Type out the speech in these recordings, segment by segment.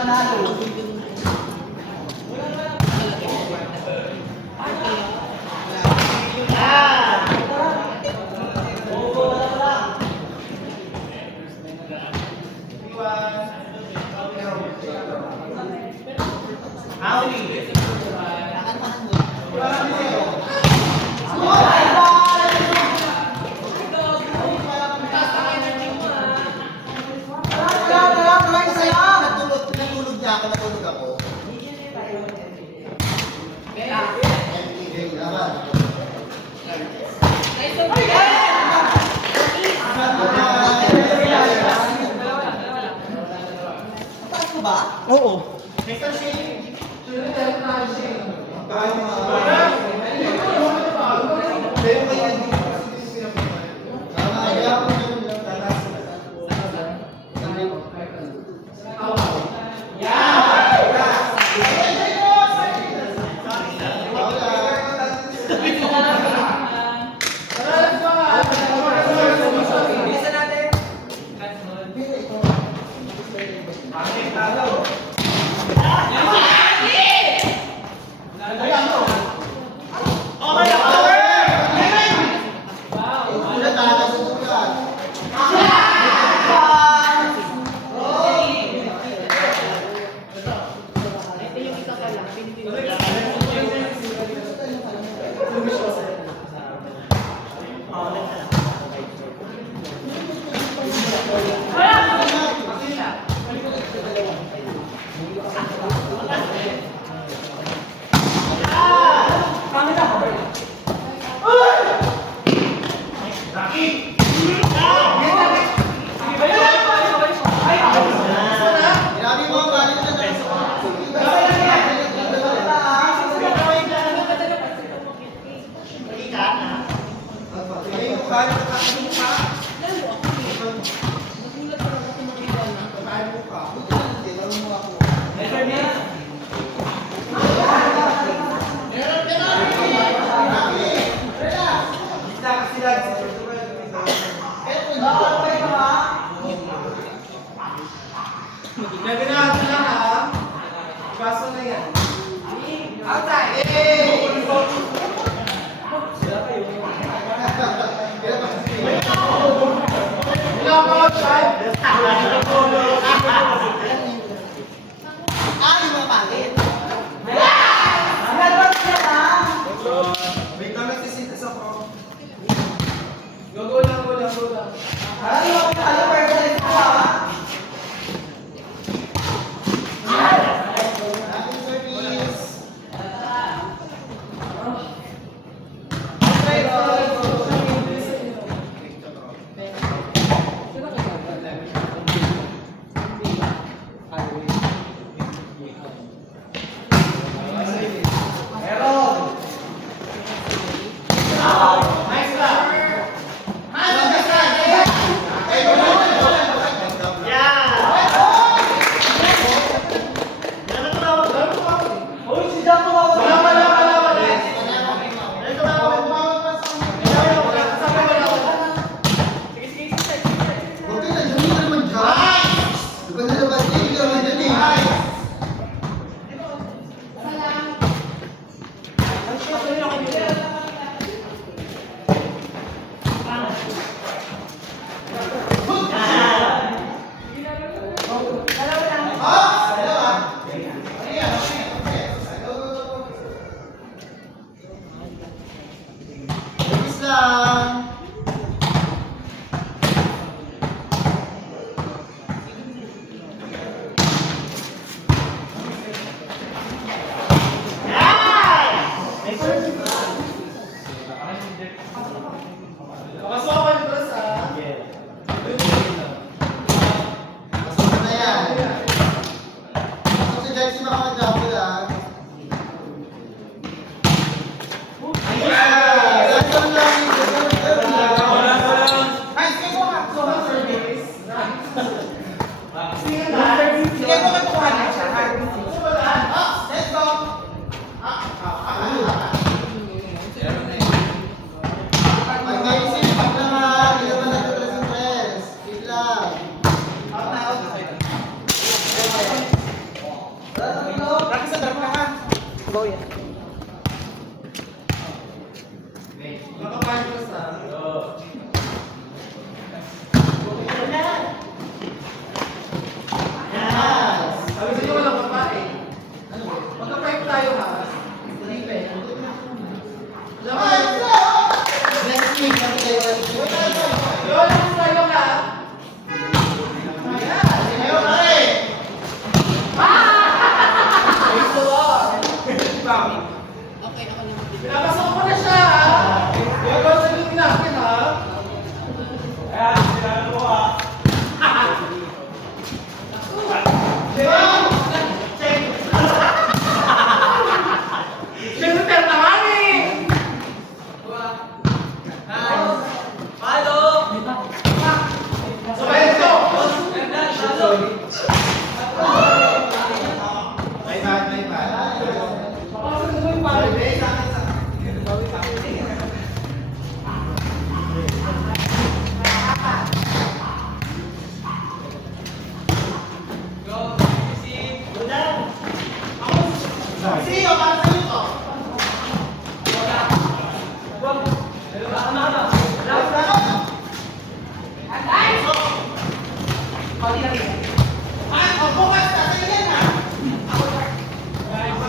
manalo. Oo. Naganahan lang ha. Baso na yan. Outside! Ilang ko outside? Yung mga pangit. Wait lang, nagsisintas ako. Go lang. Go yan. Makapalos na. Sabi sa inyo walang babae. Magka-fight tayo ha. Next week, kami kayo ulit. Yun, tayo ka. Ayaw ka eh! Pinapasok ko na siya ha. Huwag ko sa gawin natin ha. Siyempre, naman eh. Sabay ito. May bad, may bad. Papasok ko yung pare. Sino? Para sa'yo to? Ay, o bukas na sa'yo yan ha? Ayong,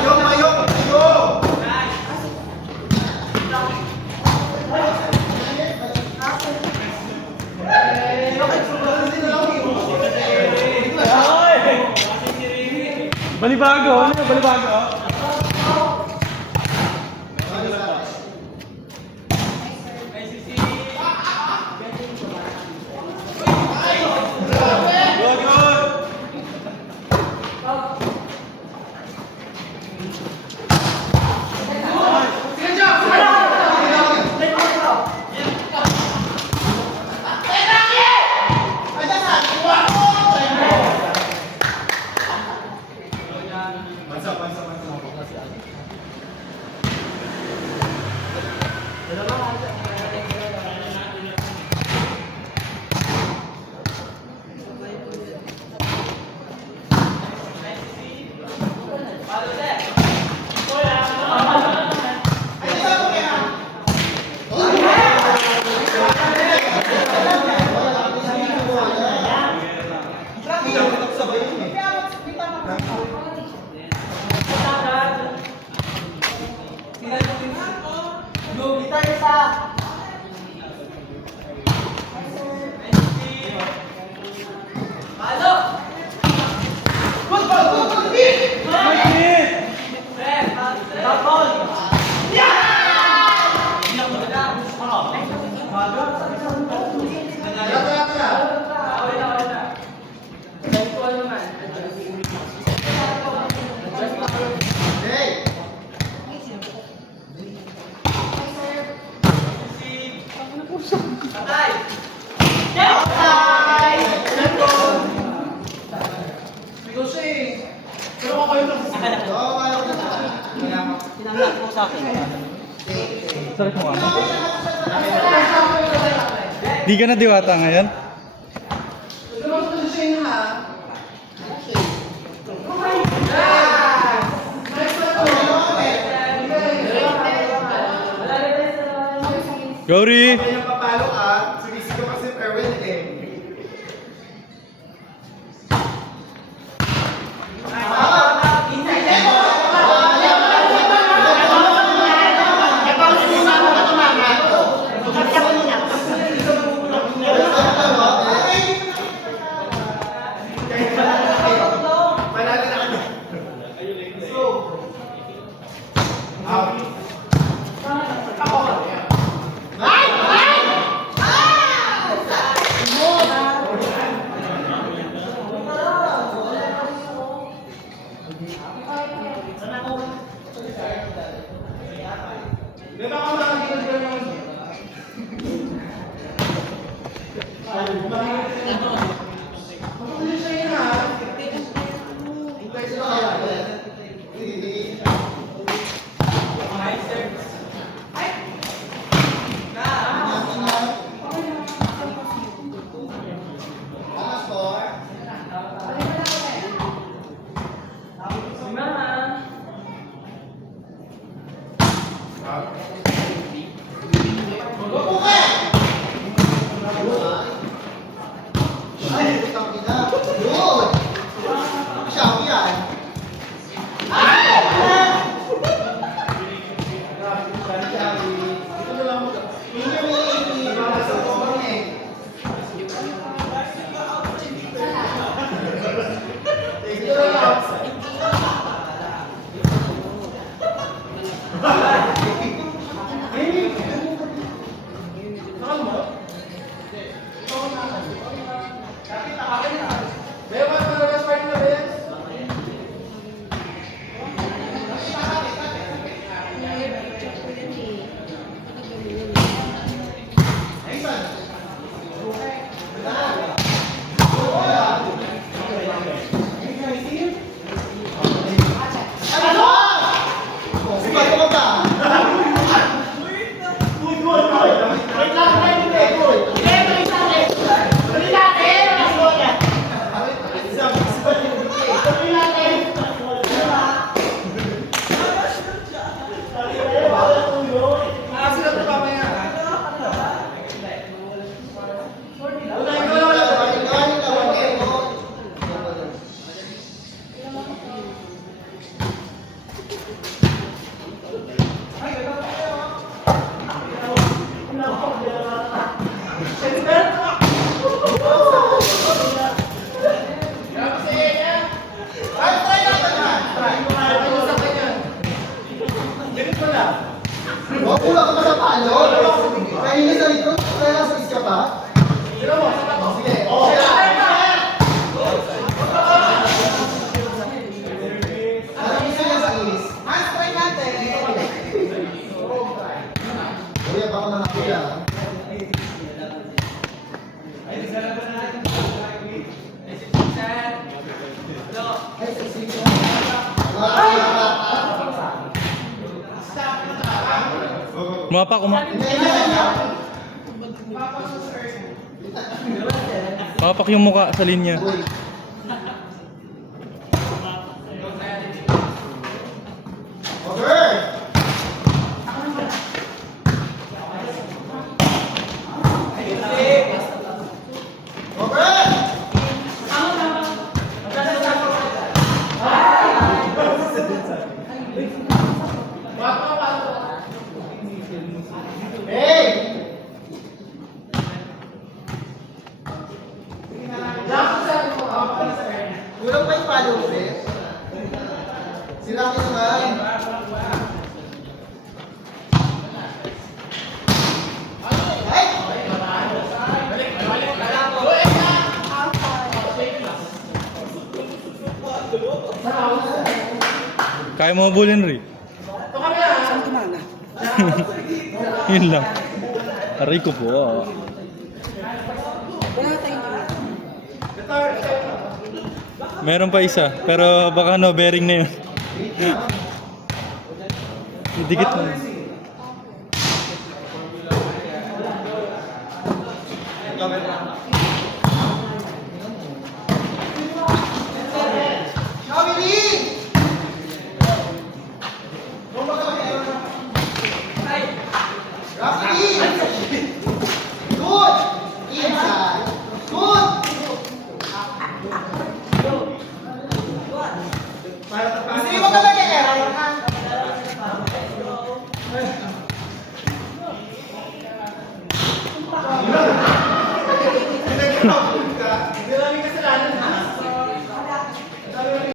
ayong, ayong! Balibago, ano yung balibago? Sige, Jack. Bansa, bansa, bansa. Hey! Ikaw siya eh. Pero ako kayo lang. Oo, ayaw ko na. Pinangat mo sa akin. Sorry mo ano? Di ka na diwata ngayon? Ito lang sa position ha. Gori! Kaya yung papalo ka, sinisigaw kasi Perwin eh. Panalo na kami. Out. Umapak. Umapak yung mukha sa linya. Over! Over! Hey! Kulang pa yung follow, Chris. Sila akin naman. Kaya mo mabulin, Ray. Yun lang. Aray ko po. Meron pa isa, pero baka no bearing na yun. Dikit na. Kamili! Rafi! Good! Inside! Good! Gusto mo talaga error, ha?